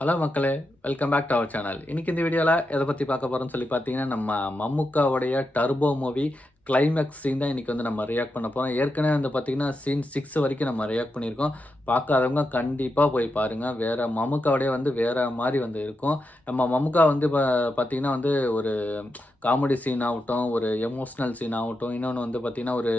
Hello மக்களே! Welcome back to our channel. இன்னைக்கு இந்த வீடியோல எத பத்தி பார்க்க போறோம்னு சொல்லி பார்த்தீங்கன்னா, நம்ம மம்முக்காவுடைய டர்போ மூவி கிளைமாக்ஸ் சீன் தான் இன்னைக்கு வந்து நம்ம ரியாக்ட் பண்ண போறோம். ஏற்கனவே வந்து பார்த்தீங்கன்னா, சீன் 6 வரைக்கும் நம்ம ரியாக்ட் பண்ணியிருக்கோம். பார்க்காதவங்க கண்டிப்பா போய் பாருங்க. வேற மம்முக்காவோடயே வந்து வேற மாரி வந்து இருக்கும். நம்ம மம்முக்கா வந்து பார்த்தீங்கன்னா வந்து ஒரு காமெடி சீன் ஆகட்டும், ஒரு எமோஷனல் சீன் ஆகட்டும், இன்னொன்னு வந்து பார்த்தீங்கன்னா, ஒரு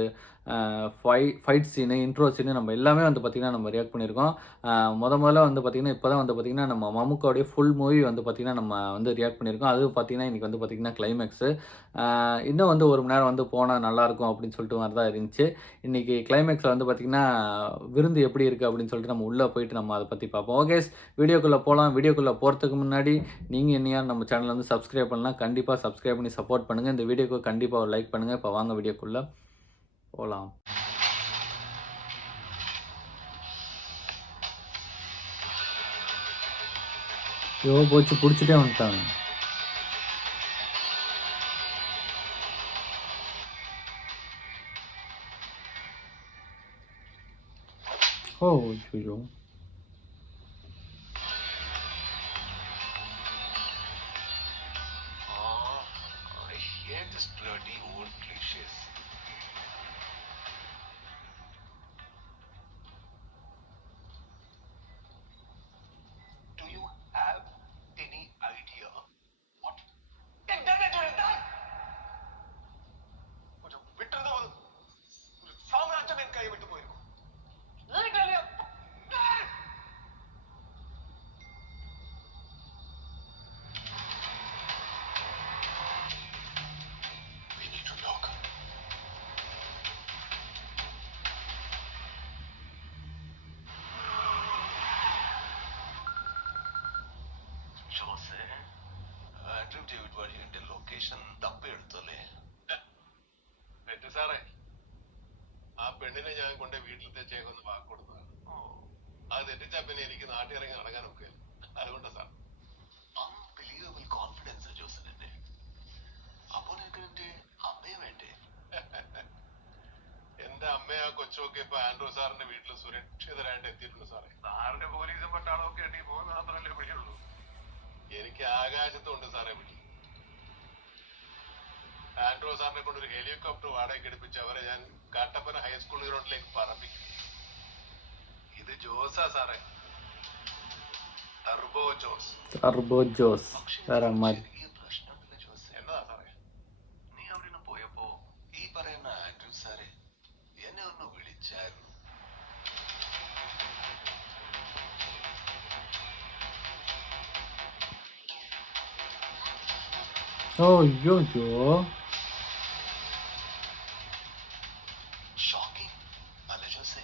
ஃபைட் சீனு, இன்ட்ரோ சீனு நம்ம எல்லாமே வந்து பார்த்தீங்கன்னா, நம்ம ரியாக்ட் பண்ணியிருக்கோம். அ மொதல்ல வந்து பார்த்தீங்கன்னா, இப்ப தான் வந்து பார்த்தீங்கன்னா, நம்ம மம்முக்காவுடைய ஃபுல் மூவி வந்து பார்த்தீங்கன்னா, நம்ம வந்து ரியாக்ட் பண்ணியிருக்கோம். அதுவும் பார்த்தீங்கன்னா, இன்னைக்கு வந்து பார்த்தீங்கன்னா கிளைமேக்ஸு. இன்னும் வந்து 1 மணி நேரம் வந்து போனா நல்லாயிருக்கும் அப்படின்னு சொல்லிட்டு மாரி தான் இருந்துச்சு. இன்னைக்கு கிளைமேக்ஸ்ல வந்து பார்த்தீங்கன்னா, விருந்து எப்படி இருக்கு அப்படின்னு சொல்லிட்டு நம்ம உள்ள போயிட்டு நம்ம அத பத்தி பார்ப்போம். ஓகே வீடியோக்குள்ள போலாம். வீடியோக்குள்ள போறதுக்கு முன்னாடி, நீங்க இன்னும் நம்ம சேனல வந்து சப்ஸ்கிரைப் பண்ணலனா, கண்டிப்பா சப்ஸ்கிரைப் பண்ணி சப்போர்ட் பண்ணுங்க. இந்த வீடியோக்கு கண்டிப்பா ஒரு லைக் பண்ணுங்க. இப்ப வாங்க வீடியோக்குள்ள போலாம். ஐயோ! போச்சு புடிச்சுட்டே வந்துட்டாங்க. ஓ! அய்யய்யோ! I hate this bloody old cliches. Do you have any idea what internet has done? ഒരു വിട്ടുന്ന ഒരു സാമ്രാജ്യം എൻ കൈ വിട്ടു പോയിരുന്നു. Literally. We need to talk. Jose Andrew David വഴി എന്റെ ലൊക്കേഷൻ തപ്പിയെടുത്തല്ലേ? തെറ്റ് സാറേ, ആ പെണ്ണിനെ ഞാൻ കൊണ്ട് വീട്ടിലെത്തിച്ചേക്കൊന്ന് വാക്ക് കൊടുത്തതാണ്. അത് തെറ്റിച്ചാ പിന്നെ എനിക്ക് നാട്ടിലിറങ്ങി നടക്കാനൊക്കെ. അതുകൊണ്ടാ സാർ. അൺബിലീവബിൾ കോൺഫിഡൻസ് ജോസഫിന്റെ. അപ്പോ നിനക്ക് എന്റെ അമ്മയെ വേണ്ടേ? എന്റെ അമ്മയെ ആ കൊച്ചുമൊക്കെ ഇപ്പൊ ആൻഡ്രൂ സാറിന്റെ വീട്ടിൽ സുരക്ഷിതരായിട്ട് എത്തിയിട്ടുണ്ട് സാറേ. സാറിന്റെ പോലീസും പട്ടാളവും ഒക്കെ എട്ടി പോകുന്ന മാത്രമല്ലേ പിടിയുള്ളൂ. എനിക്ക് ആകാശത്തുണ്ട് സാറേ പിടി. ആൻഡ്രൂ സാറിനെ കൊണ്ട് ഒരു ഹെലികോപ്റ്റർ വാടകയ്ക്ക് എടുപ്പിച്ച് അവരെ ഞാൻ കാട്ടപ്പന ഹൈസ്കൂൾ ഗ്രൗണ്ടിലേക്ക് പറപ്പിക്കും. ഇത് ജോസാ സാറേ, ടർബോ ജോസ്. ടർബോ ജോസ് വേற മാരി. ചെറിയ പ്രശ്നമുണ്ടല്ലോ ജോസ്. എന്നതാ സാറേ? നീ അവിടെ പോയപ്പോ ഈ പറയുന്ന ആൻഡ്രൂ സാറ് എന്നെ ഒന്ന് വിളിച്ചായിരുന്നു. ഓ അയ്യോയ്യോ! ഷോക്കിംഗ് അല്ല ജോസേ?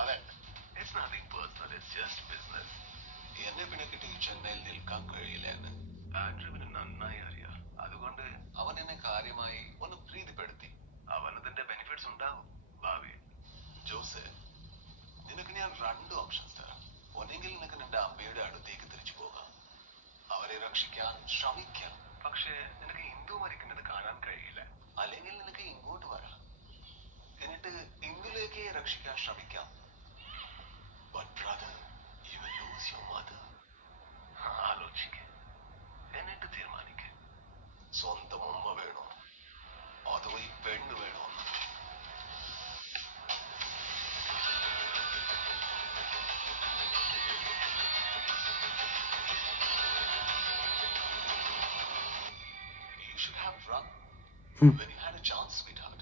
അതെ, it's nothing personal, it's just business. എന്നെ പിന്നെ കിട്ടി ചെന്നൈയിൽ നിൽക്കാൻ കഴിയില്ല എന്ന് ആൻഡ്രൂവിന് നന്നായി അറിയാം. അതുകൊണ്ട് അവൻ എന്നെ കാര്യമായി ഒന്ന് പ്രീതിപ്പെടുത്തി. അവനതിന്റെ ബെനിഫിറ്റ്സ് ഉണ്ടാകും ഭാവിയിൽ. ജോസ്, നിനക്ക് ഞാൻ 2 ഓപ്ഷൻസ് തരാം. ഒന്നെങ്കിൽ നിനക്ക് നിന്റെ അമ്മയുടെ അടുത്തേക്ക് തിരിച്ചു പോകാം, അവരെ രക്ഷിക്കാൻ ശ്രമിക്കാം. പക്ഷേ നിനക്ക് ഹിന്ദു മരിക്കുന്നത് കാണാൻ കഴിയില്ല. അല്ലെങ്കിൽ നിനക്ക് ഇങ്ങോട്ട് വരാം, എന്നിട്ട് ഹിന്ദുലേക്ക് രക്ഷിക്കാൻ ശ്രമിക്കാം. But brother, you will lose your mother. ആലോചിക്ക്, എന്നിട്ട് തീരുമാനിക്ക്. സ്വന്തം ഉമ്മ വേണോ അതോ ഈ പെണ്ണ് വേണോ? You should have run when you had a chance, sweetheart.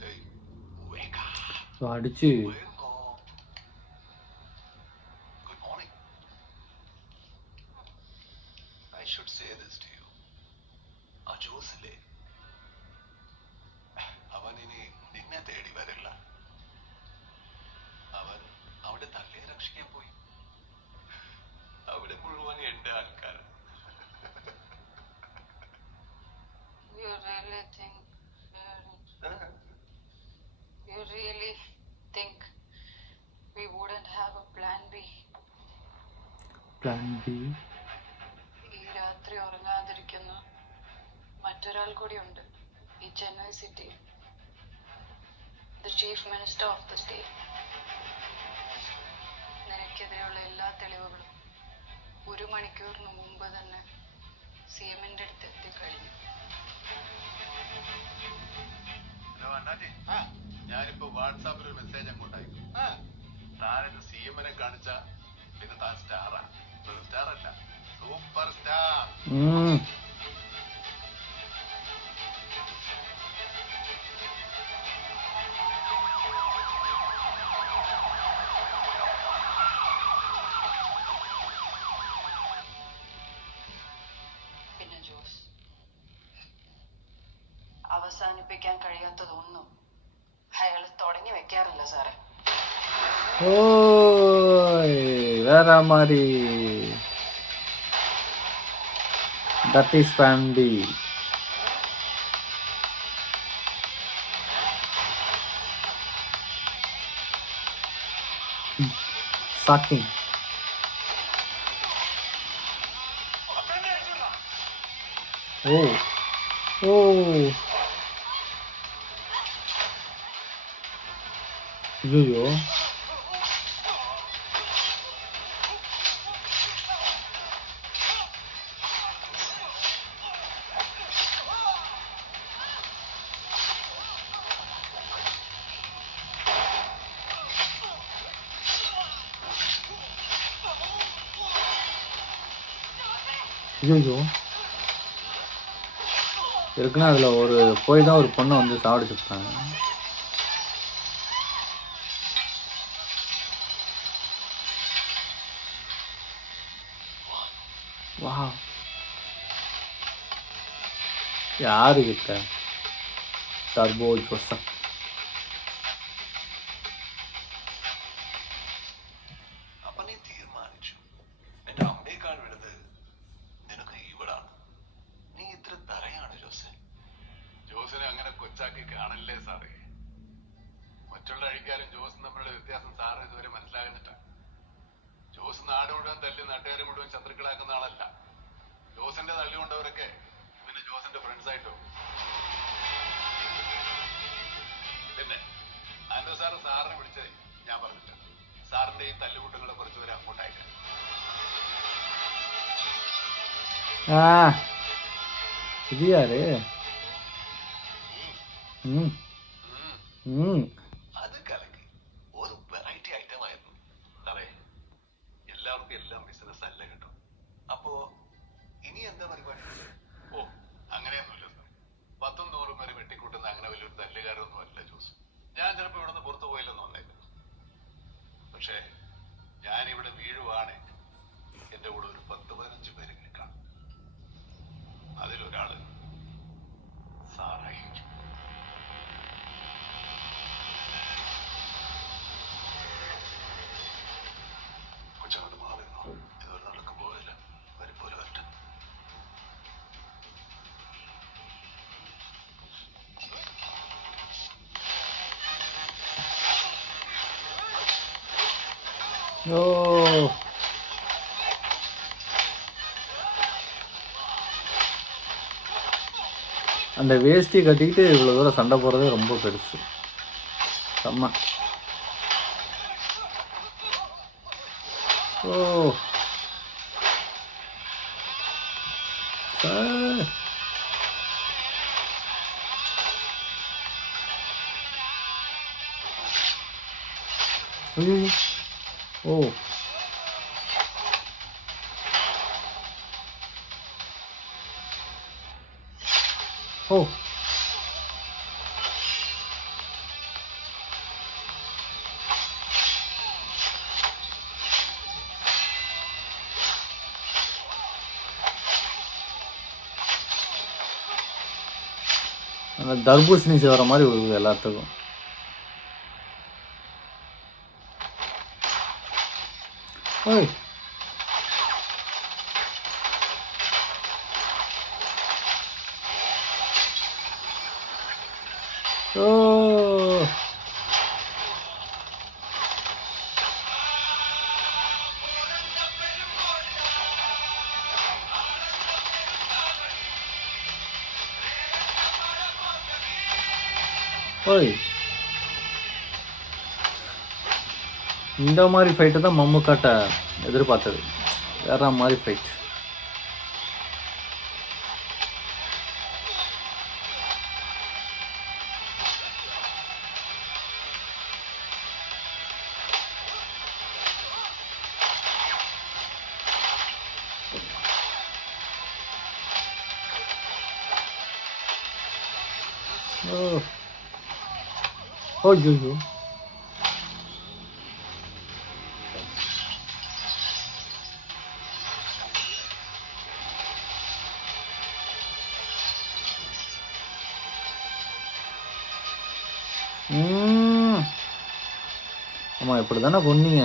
Hey, wake up. அடிச்சு Wake up. Good morning. I should say this to you. ആ ജോസിലെ അവൻ ഇനി നിന്നെ തേടി വരില്ല. അവൻ അവിടെ തള്ളിയെ രക്ഷിക്കാൻ പോയി. അവിടെ മുഴുവൻ എന്റെ ആൾക്കാർ. You really think we wouldn't have a plan B? Plan B. ഈ രാത്രി ഉറങ്ങാതിരിക്കുന്ന മറ്റൊരാൾ കൂടിയുണ്ട് ഈ ചെന്നൈ സിറ്റിയിൽ. The Chief Minister of the state. നിനക്കെതിരെയുള്ള എല്ലാ തെളിവുകളും ഒരു മണിക്കൂറിന് മുമ്പ് തന്നെ CM-ന്റെ അടുത്ത് എത്തിക്കഴിഞ്ഞു. ഞാനിപ്പോ വാട്സാപ്പിൽ ഒരു മെസ്സേജ് അങ്ങോട്ട് അയക്കും. താനിത് CM-നെ കാണിച്ച പിന്നെ താൻ സ്റ്റാറാ. സ്റ്റാർ അല്ല, സൂപ്പർ സ്റ്റാർ. പിന്നെ ജോസ്, അവസാനിപ്പിക്കാൻ കഴിയാത്തതൊന്നും അയാൾ തുടങ്ങി വെക്കാറില്ല സാറേ. ஓய் வேற மாதிரி. That is family. Sucking. Oh. Oh. ஐயோ. ஐயோ. இருக்குன்னா அதுல ஒரு போய் தான் ஒரு பொண்ணை வந்து சாவடிச்சுட்டாங்க. வா, யாருக்கிட்ட? Turbo Joseph. അപ്പൊ നീ തീരുമാനിച്ചു എന്റെ അമ്മയേക്കാൾ വലുത് നിനക്ക് ഇവളാണ്. നീ ഇത്ര തറയാണ് ജോസ്. ജോസിനെ അങ്ങനെ കൊച്ചാക്കി കാണല്ലേ സാറേ. മറ്റുള്ള അഴിക്കാരും ജോസും തമ്മിലുള്ള വ്യത്യാസം സാറ് ഇതുവരെ മനസ്സിലാകുന്നിട്ടാ. ജോസ് നാട് മുഴുവൻ തല്ലി നാട്ടുകാരെ മുഴുവൻ ശത്രുക്കളാക്കുന്ന ആളല്ല. ജോസിന്റെ തല്ലുകൊണ്ടവരൊക്കെ പിന്നെ ജോസിന്റെ ഫ്രണ്ട്സ് ആയിട്ടോ. പിന്നെ അന്നു സാറ് സാറിനെ വിളിച്ചത് ഞാൻ പറഞ്ഞിട്ട് സാറിന്റെ ഈ തല്ലുകൂട്ടങ്ങളെ കുറച്ച് പേര് അങ്ങോട്ടായിട്ട്. ആ ഇത് யாரு? അത് കലക്കി ഒരു വെറൈറ്റി ഐറ്റം ആയിരുന്നു സാറേ. എല്ലാവർക്കും എല്ലാം ബിസിനസ് അല്ല കേട്ടോ. അപ്പോ ഇനി എന്താ പരിപാടി? ഓ അങ്ങനെയൊന്നുമില്ല സാർ. 10 100 പേര് വെട്ടിക്കൂട്ടുന്ന അങ്ങനെ വലിയൊരു തല്ലുകാരൊന്നും അല്ല ജോസ്. ഞാൻ ചിലപ്പോ ഇവിടുന്ന് പുറത്തു പോയില്ലെന്ന് വന്നേക്കും. പക്ഷേ ഞാനിവിടെ വീഴുവാണ് എന്റെ കൂടെ ഒരു 10-15 പേര് കാണും. അതിലൊരാള് സാറായിരിക്കും. കൊച്ചങ്ങോട്ട് മാറിയിരുന്നോ? ഇതുവരെ നടക്കും പോയില്ല. വരിപ്പോലെ വരട്ടെ. ஓ அந்த வேஷ்டி கட்டிக்கிட்டு இவ்வளோ தூரம் சண்டை போடுறதே ரொம்ப பெருசு. செம்ம. ஓ சார். ஐயோ. ஓ ஓ அந்த தர்பூசணி செய்கிற மாதிரி விழுகுது எல்லாத்துக்கும். ஓய் ஓ ஓய் இந்த மாதிரி ஃபைட்டு தான் மம்முக்காட்ட எதிர்பார்த்தது. வேற மாதிரி ஃபைட். ஓ ஐயோ. ஆமா இப்படி தானே கொன்னீங்க.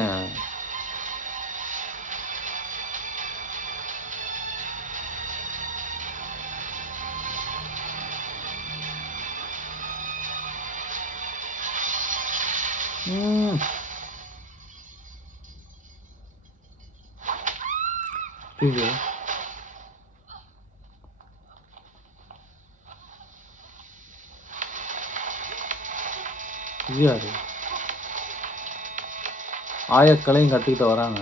ஐயோ. இது யாரு? ஆயக்கலையும் கற்றுக்கிட்டு வராங்க.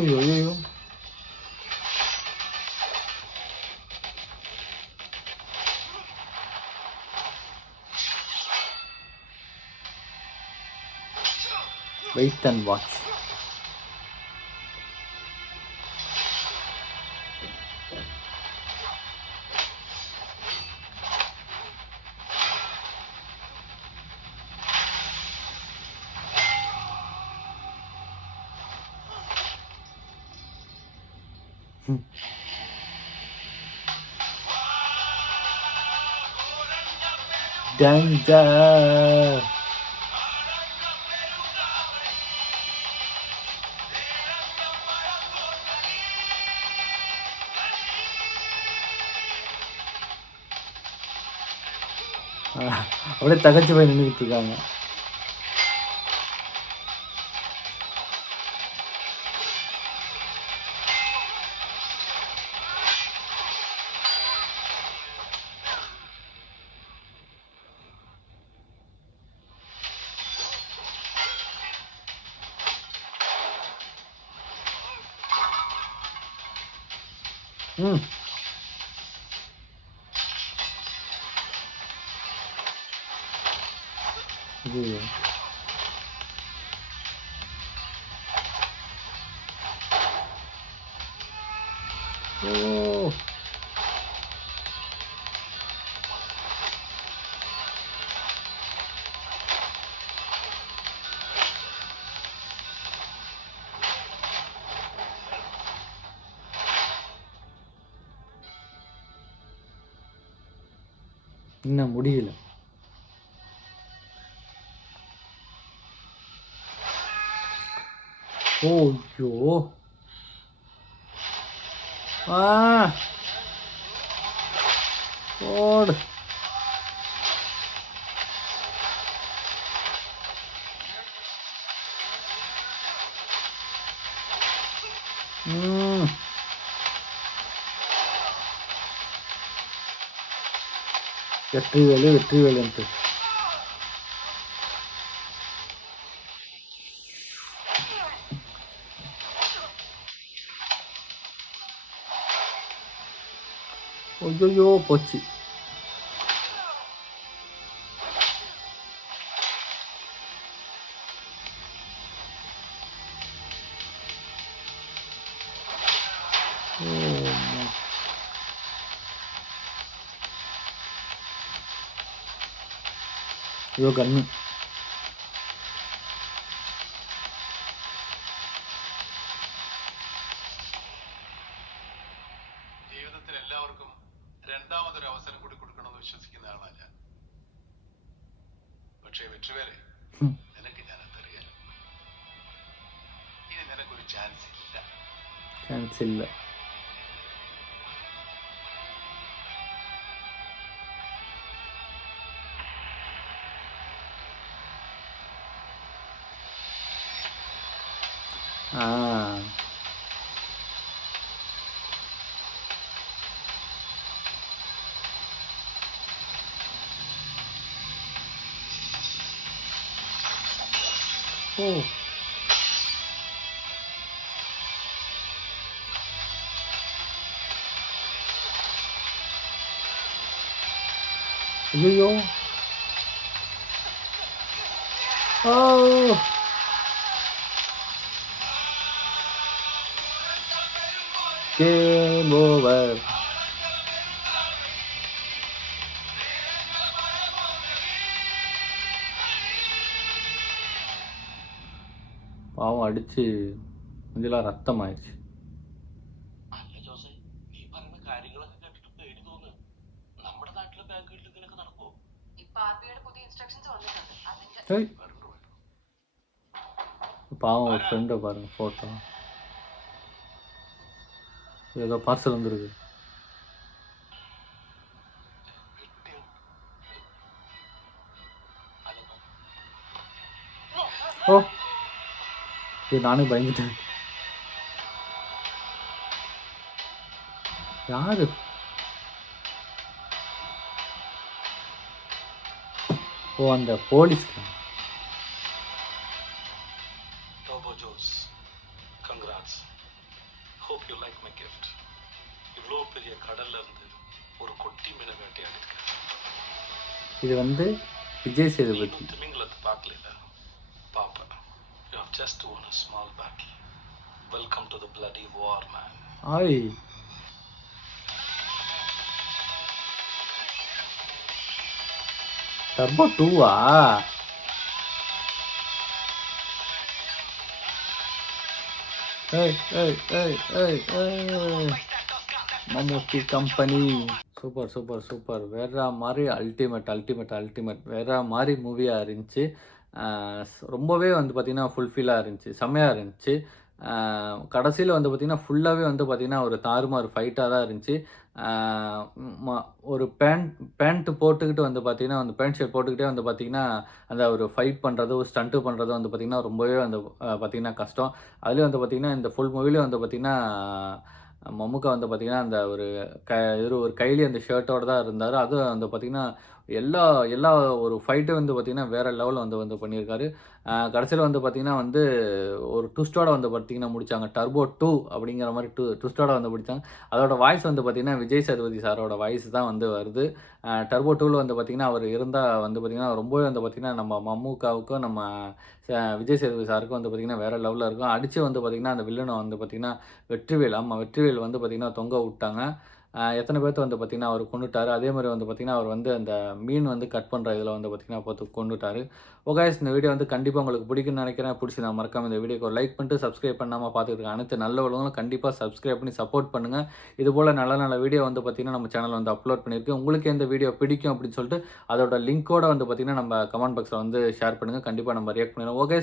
ஐயோ ஐயோ. Wait and watch. Danger. அப்படியே தகச்சு போய் நின்றுட்டு இருக்காங்க. ஐயோ. ஓ இன்னும் முடியல. ஓய்யோ. ஓடு. வெற்றிவேலு வெற்றிவேலுன்ட்டு. ஐயோ போச்சு. ஐயோ கண்ணு. ജീവിതത്തിൽ എല്ലാവർക്കും രണ്ടാമതൊരു അവസരം കൂടി കൊടുക്കണമെന്ന് വിശ്വസിക്കുന്ന ആളാ ഞാൻ. പക്ഷേ വെற்றிവേലെ നിനക്ക് ഞാൻ അതറിയാലോ. ഇനി നിനക്കൊരു ചാൻസ് ഇല്ല. ചാൻസ് ഇല്ല. ஆ. ஓ! ஐயய்யோ! ஓ! Game over. பாவம் அடிச்சு மூஞ்சிலாம் ரத்தமாயிருச்சு. അല്ല ജോസേ, നീ പറയുന്ന കാര്യങ്ങളൊക്കെ കേട്ടിട്ട് പേടി തോന്നുന്നു. നമ്മുടെ നാട്ടിലെ ബാങ്കുകളിൽ ഇതിനൊക്കെ നടക്കുമോ? ഇപ്പൊ ആർബിഐയുടെ പുതിയ ഇൻസ്ട്രക്ഷൻസ് വന്നിട്ടുണ്ട് അതിന്റെ ஏய்! பாவம் ஒரு ஃப்ரெண்டை பாருங்க ஃபோட்டோ. ஏதோ பார்சல் வந்திருக்கு. ஓ! இது நானே பயந்துட்டேன். யாரு? ஓ! அந்த போலீஸ்காரன். Turbo Joes, congrats. Hope you like my gift. இவ்வளோ பெரிய கடல்ல இருந்து ஒரு குட்டி மீனை வேட்டையாடிருக்கேன். இது வந்து விஜய் சேதுபதி. இன்னும் திமிங்கலத்தை பார்க்கல. பாப்பேன். You have just won a small battle. Welcome to the bloody war, man. ஆய்! டர்போ 2வா? ஏய் ஏய் ஏய் ஏய் ஏய்! மம்முட்டி கம்பெனி. Super super super. வேற மாதிரி அல்டிமேட் வேற மாதிரி மூவியாக இருந்துச்சு. ரொம்பவே வந்து பார்த்திங்கன்னா ஃபுல்ஃபில்லாக இருந்துச்சு, செம்மையாக இருந்துச்சு. கடைசியில் வந்து பார்த்திங்கன்னா ஃபுல்லாகவே வந்து பார்த்திங்கன்னா ஒரு தாறுமாறு ஃபைட்டாக தான் இருந்துச்சு. ஒரு பேண்ட் போட்டுக்கிட்டு வந்து பார்த்திங்கன்னா அந்த பேண்ட் ஷர்ட் போட்டுக்கிட்டே வந்து பார்த்திங்கன்னா அந்த ஒரு ஃபைட் பண்ணுறது, ஒரு ஸ்டண்ட்டு பண்ணுறது வந்து பார்த்திங்கன்னா ரொம்பவே வந்து பார்த்திங்கன்னா கஷ்டம். அதுலேயும் வந்து பார்த்திங்கன்னா இந்த ஃபுல் மூவிலேயும் வந்து பார்த்திங்கன்னா மம்முக்கா வந்து பார்த்திங்கன்னா அந்த ஒரு ஒரு கையிலேயே அந்த ஷர்ட்டோட தான் இருந்தார். அதுவும் வந்து பார்த்திங்கன்னா எல்லா எல்லா ஒரு ஃபைட்டும் வந்து பார்த்திங்கன்னா வேறு லெவலில் வந்து பண்ணியிருக்காரு. கடைசியில் வந்து பார்த்திங்கன்னா வந்து ஒரு ட்விஸ்ட்டோட வந்து பார்த்திங்கன்னா முடித்தாங்க. டர்போ 2 அப்படிங்கிற மாதிரி ட்விஸ்ட்டோட வந்து முடித்தாங்க. அதோட வாய்ஸ் வந்து பார்த்திங்கன்னா விஜய் சேதுபதி சாரோட வாய்ஸ் தான் வந்து வருது. டர்போ 2ல் வந்து பார்த்திங்கன்னா அவர் இருந்தால் வந்து பார்த்திங்கன்னா ரொம்பவே வந்து பார்த்திங்கன்னா நம்ம மம்முக்காவுக்கும் நம்ம விஜய் சேதுபதி சாருக்கும் வந்து பார்த்திங்கன்னா வேறு லெவலில் இருக்கும். அடித்து வந்து பார்த்திங்கன்னா அந்த வில்லனை வந்து பார்த்திங்கன்னா வெற்றிவேல் வந்து பார்த்திங்கன்னா தொங்க விட்டாங்க. எத்தனை பேர்த்த வந்து பார்த்திங்கன்னா அவர் கொன்னுட்டாரு. அதே மாதிரி வந்து பார்த்திங்கன்னா அவர் வந்து அந்த மீன் வந்து கட் பண்ணுற இதில் வந்து பார்த்திங்கன்னா பார்த்து கொன்னுட்டாரு. ஓகே, இந்த வீடியோ வந்து கண்டிப்பாக உங்களுக்கு பிடிக்கும்னு நினைக்கிறேன். பிடிச்சி நான் மறக்காம இந்த வீடியோக்கு ஒரு லைக் பண்ணிட்டு சப்ஸ்கிரைப் பண்ணாமல் பார்த்துட்டு இருக்க அனைத்து நல்ல உள்ளவங்களும் கண்டிப்பாக சப்ஸ்கிரைப் பண்ணி சப்போர்ட் பண்ணுங்கள். இதுபோல் நல்ல வீடியோ வந்து பார்த்திங்கன்னா நம்ம சேனல் வந்து அப்லோட் பண்ணியிருக்கு. உங்களுக்கு எந்த வீடியோ பிடிக்கும் அப்படின்னு சொல்லிட்டு அதோட லிங்க்கோட வந்து பார்த்திங்கன்னா நம்ம கமெண்ட் பாக்ஸில் வந்து ஷேர் பண்ணுங்கள். கண்டிப்பாக நம்ம ரியாக்ட் பண்ணிடுவோம். ஓகே,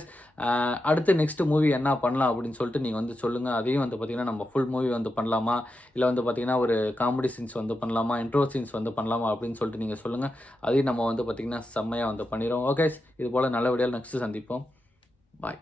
அடுத்து நெக்ஸ்ட் மூவி என்ன பண்ணலாம் அப்படின்னு சொல்லிட்டு நீங்கள் வந்து சொல்லுங்கள். அதையும் வந்து பார்த்திங்கன்னா நம்ம ஃபுல் மூவி வந்து பண்ணலாமா, இல்லை வந்து பார்த்திங்கன்னா ஒரு காமெடி சீன்ஸ் வந்து பண்ணலாமா, இன்ட்ரோ சீன்ஸ் வந்து பண்ணலாமா அப்படின்னு சொல்லிட்டு நீங்கள் சொல்லுங்கள். அதையும் நம்ம வந்து பார்த்திங்கன்னா செம்மையாக வந்து பண்ணிடுவோம். ஓகே, இது போல் நல்ல வீடியோவில் நெக்ஸ்ட்டு சந்திப்போம். பாய்.